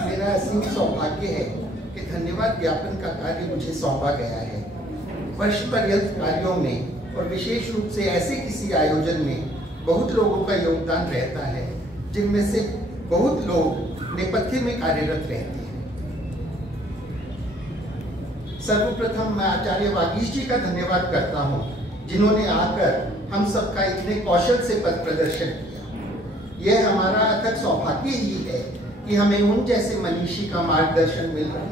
मेरा असीम सौभाग्य है कि धन्यवाद ज्ञापन का कार्य मुझे सौंपा गया है। वर्ष पर्यंत कार्यों में और विशेष रूप से ऐसे किसी आयोजन में बहुत लोगों का योगदान रहता है, जिनमें से बहुत लोग नेपथ्य में कार्यरत रहते हैं। सर्वप्रथम मैं आचार्य वागीश जी का धन्यवाद करता हूँ, जिन्होंने आकर हम सबका इतने कौशल से पथ प्रदर्शन किया। यह हमारा अथक सौभाग्य ही है कि हमें उन जैसे मनीषी का मार्गदर्शन मिल रहा है।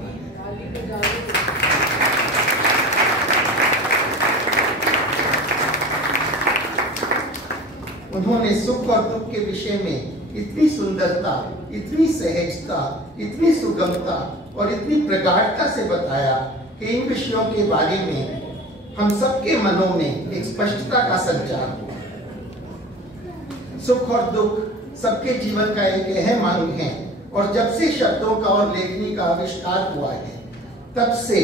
उन्होंने सुख और दुख के विषय में इतनी सुंदरता, इतनी सहजता, इतनी सुगमता और इतनी प्रगाढ़ता से बताया कि इन विषयों के बारे में हम सबके मनों में एक स्पष्टता का संचार हुआ। सुख और दुख सबके जीवन का एक अहम अंग है और जब से शब्दों का और लेखनी का आविष्कार हुआ है, तब से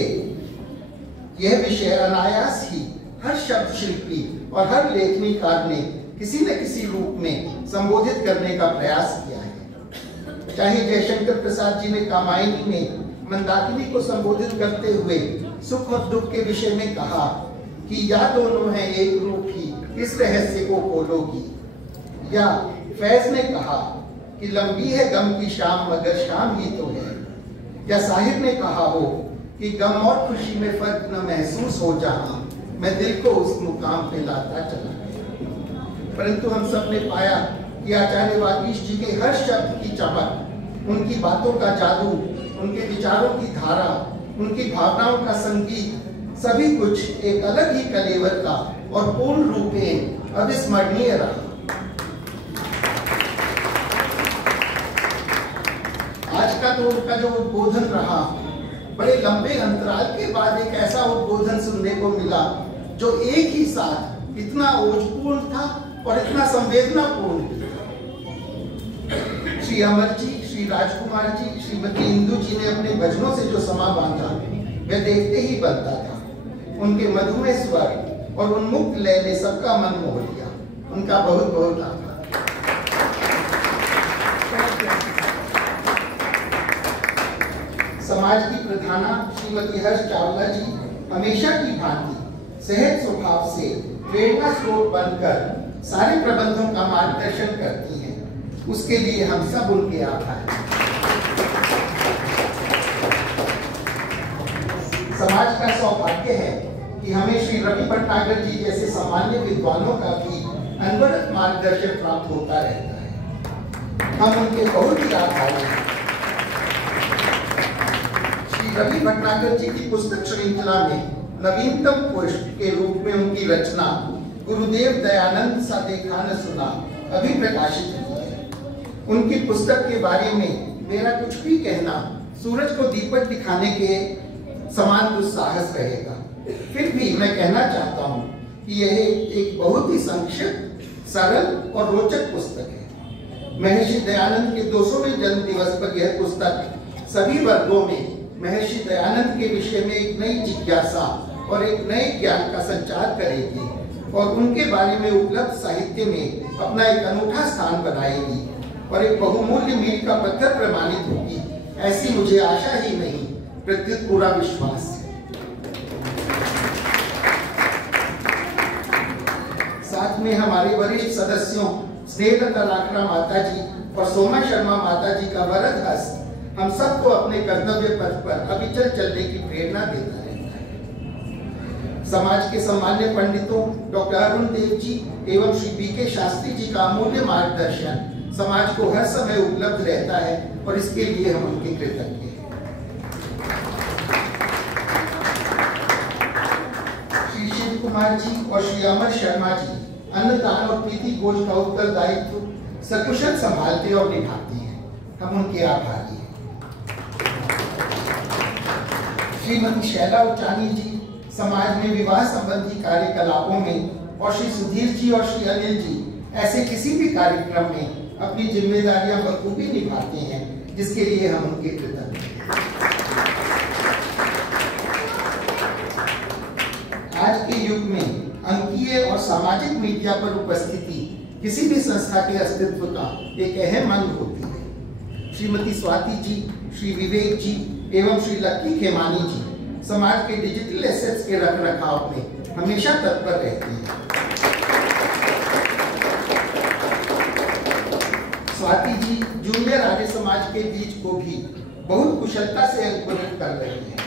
यह विषय अनायास ही हर शब्द शिल्पी और हर लेखनीकार ने किसी न किसी रूप में संबोधित करने का प्रयास किया है। चाहे जयशंकर प्रसाद जी ने कामायनी में मंदाकिनी को संबोधित करते हुए सुख और दुख के विषय में कहा कि या दोनों हैं एक रूप ही, इस रहस्य को खोलोगी, या फैज ने कहा कि लंबी है गम की शाम मगर शाम ही तो है, या साहिब ने कहा हो कि गम और खुशी में फर्क न महसूस हो जहां मैं दिल को उस मुकाम पे लाता चला गया। परंतु हम सब ने पाया कि आचार्य वागीश जी के हर शब्द की चमक, उनकी बातों का जादू, उनके विचारों की धारा, उनकी भावनाओं का संगीत, सभी कुछ एक अलग ही कलेवर का और पूर्ण रूपेण अविस्मरणीय रहा। आज का तो उनका जो उद्बोधन रहा, बड़े लंबे अंतराल के बाद एक ऐसा उद्बोधन सुनने को मिला जो एक ही साथ इतना ओजपूर्ण था और इतना संवेदनापूर्ण भी था। श्री अमर जी, श्री राजकुमार जी, श्रीमती इंदु जी ने अपने भजनों से जो समा बांधा, वह देखते ही बनता था। उनके मधुमेह स्वर और उन्मुक्त लय ने सबका मन मोह लिया। उनका बहुत बहुत आभार। समाज की प्रधाना श्रीमती हर्ष चावला जी हमेशा की भांति सहज स्वभाव से प्रेरणा स्रोत बनकर सारे प्रबंधों का मार्गदर्शन करती हैं। उसके लिए हम सब उनके आभारी हैं। समाज का सौभाग्य है कि हमें श्री रवि भटनागर जी जैसे सामान्य विद्वानों का भी अनवरत मार्गदर्शन प्राप्त होता रहता है। हम उनके बहुत ही आभारी हैं। रवि भटनागर जी की पुस्तक श्रृंखला में नवीनतम पुष्प के रूप में उनकी रचना गुरुदेव दयानंद सा देखा न सुना अभी प्रकाशित हुई है। उनकी पुस्तक के बारे में मेरा कुछ भी कहना सूरज को दीपक दिखाने के समान दुस्साहस रहेगा। फिर भी मैं कहना चाहता हूँ कि यह एक बहुत ही संक्षिप्त, सरल और रोचक पुस्तक है। महर्षि दयानंद के 200वें जन्म दिवस पर यह पुस्तक सभी वर्गों में महर्षि दयानंद के विषय में एक नई जिज्ञासा और एक नए ज्ञान का संचार करेगी और उनके बारे में उपलब्ध साहित्य में अपना एक अनूठा स्थान बनाएगी और एक बहुमूल्य मील का पत्थर प्रमाणित होगी। ऐसी मुझे आशा ही नहीं, प्रत्युत पूरा विश्वास है। साथ में हमारे वरिष्ठ सदस्यों स्नेहलता लाखरा माता जी और सोमा शर्मा माता जी का वरद हस्त हम सबको अपने कर्तव्य पथ पर अविचल चलने की प्रेरणा देता रहता है। समाज के सम्मान्य पंडितों डॉक्टर अरुण देव जी एवं श्री बीके शास्त्री जी का अमूल्य मार्गदर्शन समाज को हर समय उपलब्ध रहता है और इसके लिए हम उनके कृतज्ञ हैं। श्री शिव कुमार जी और श्री अमर शर्मा जी अन्नदान और प्रीति भोज का उत्तरदायित्व सकुशल संभालते और निभाते हैं। हम उनके आभारी हैं। श्रीमती शैला उचानी जी समाज में विवाह संबंधी कार्यकलापों में और श्री सुधीर जी और श्री अनिल जी ऐसे किसी भी कार्यक्रम में अपनी जिम्मेदारियां बखूबी निभाते हैं, जिसके लिए हम उनके कृतज्ञ हैं। आज के युग में अंकीय और सामाजिक मीडिया पर उपस्थिति किसी भी संस्था के अस्तित्व का एक अहम अंग होती है। श्रीमती स्वाति जी, श्री विवेक जी एवं श्री लक्की खेमानी जी समाज के डिजिटल एसेट्स के रख रखाव में हमेशा तत्पर रहते हैं। स्वाति जी जूनियर आर्य समाज के बीज को भी बहुत कुशलता से अंकुरित कर रही हैं।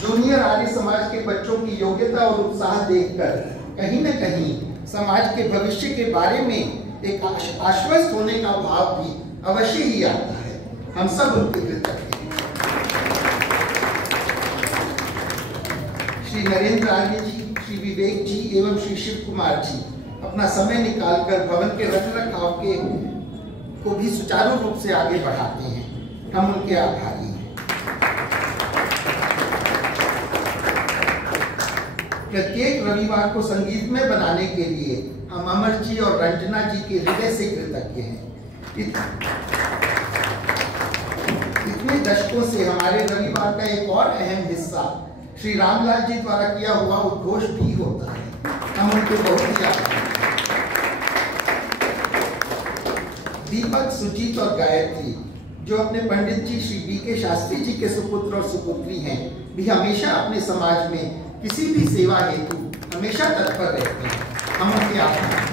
जूनियर आर्य समाज के बच्चों की योग्यता और उत्साह देखकर कहीं न कहीं समाज के भविष्य के बारे में एक आश्वस्त होने का भाव भी अवश्य ही आता है। हम सब उनके कृतज्ञ हैं। श्री नरेंद्र आर्य जी, श्री विवेक जी एवं श्री शिव कुमार जी अपना समय निकालकर भवन के रखरखाव को भी सुचारू रूप से आगे बढ़ाते हैं। हम उनके आभारी हैं। प्रत्येक रविवार को संगीतमय बनाने के लिए हम अमर जी और रंजना जी के हृदय से कृतज्ञ हैं। इतने दशकों से हमारे रविवार का एक और अहम हिस्सा श्री रामलाल जी द्वारा किया हुआ उद्घोष भी होता है। हम उनके बहुत ही आभारी हैं। दीपक, सुजीत और गायत्री जो अपने पंडित जी श्री बी.के. शास्त्री जी के सुपुत्र और सुपुत्री हैं, भी हमेशा अपने समाज में किसी भी सेवा हेतु हमेशा तत्पर रहते हैं। हम उनके आभारी हैं।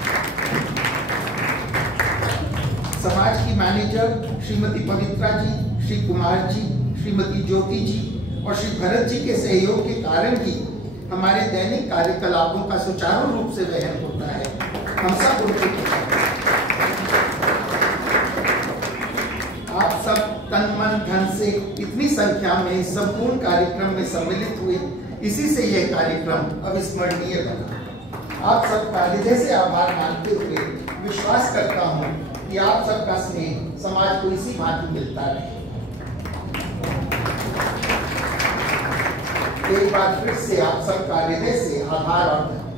समाज की मैनेजर श्रीमती पवित्रा जी, श्री कुमार जी, श्रीमती ज्योति जी और श्री भरत जी के सहयोग के कारण ही हमारे दैनिक कार्यकलापों का सुचारू रूप से वहन होता है। हम सब उनके आप सब तन मन धन से इतनी संख्या में इस संपूर्ण कार्यक्रम में सम्मिलित हुए, इसी से यह कार्यक्रम अविस्मरणीय बना। आप सबका हृदय से आभार मानते हुए विश्वास करता हूँ कि आप सबका स्नेह समाज को इसी भांति मिलता रहे। एक बार फिर से आप सबका हृदय से आभार और धन्यवाद।